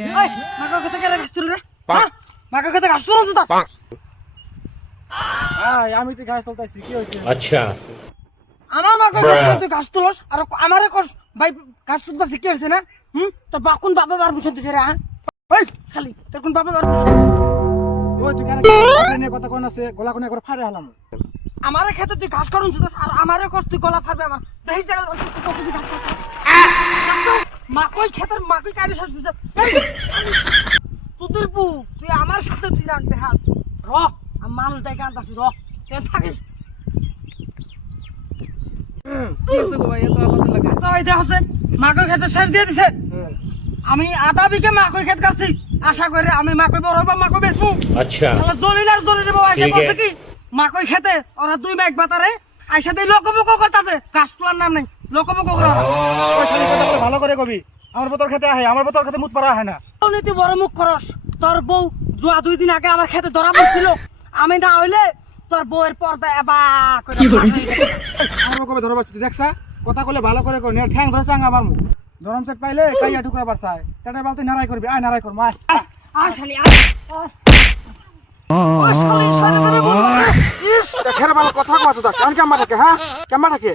এই মাকড় খেতে গেলে গাছ তুলে রে মাকড় খেতে গাছ তুলে তো আমি তো ঘাস তুলতেছি কি হয়েছে? अच्छा আমার মাকড় খেতে তুই গাছ তুলস আর আমারে কস ভাই গাছ তুলতে কি হয়েছে না তোর বাকুন বাবা বার বুঝতে দিছে রে ওই খালি তোর কোন বাবা বার ওই তুই কেন নিয়ে কথা কোন আছে গলা কোন একবার ফাড়ে হলাম। আমারে খেতে তুই ঘাস কাটুন আর আমারে কস তুই গলা ফাড়বে আমার দেই জায়গা তুই ঘাস মাকড় খেতের মাকড় কাটি শেষ দিছে সুধীর পু তুই আমার সাথে তুই রাখ দে হাত র আমি মানুষ ডেকে আনতাছি র তুই থাকিস আচ্ছা এটা হচ্ছে মাকড় খেতে শেষ দিয়ে দিছে আমি আধা বিঘে মাকড় খেত কাটছি আশা করে আমি মাকড় বড় হইব মাকড় বেচবো अच्छा জলিলার জলিলে বাবা এসে বলছে কি মাকড় খেতে ওরা দুই ব্যাগ বাতারে আইসা দিয়ে লোকবক করতেছে গাছ তোলার নাম নাই লোকবক করা ভালো করে কবি আমার বোতল খেতে আহে আমার বোতল খেতে মুত পারা হয় না। তুই বড় মুখ খরস তোর বউ জুয়া 2 দিন আগে আমার খেতে ধরা পড়ছিল আমি না হইলে তোর বউয়ের পর্দা এবা করে আমার কবে ধরবা তুই দেখছা কথা কলে ভালো করে কই ঠ্যাং ধরেছে আমার মুখ গরম সেট পাইলে কাইয়া টুকরা বারছায় চাটা বালতি নারাই করবি আয় নারাই কর মা আয় শালি আয় ওই শালি সারে ধরে বল খেরে ভালো কথা কইছ দাস কেমন থাকে হ্যাঁ কেমন থাকে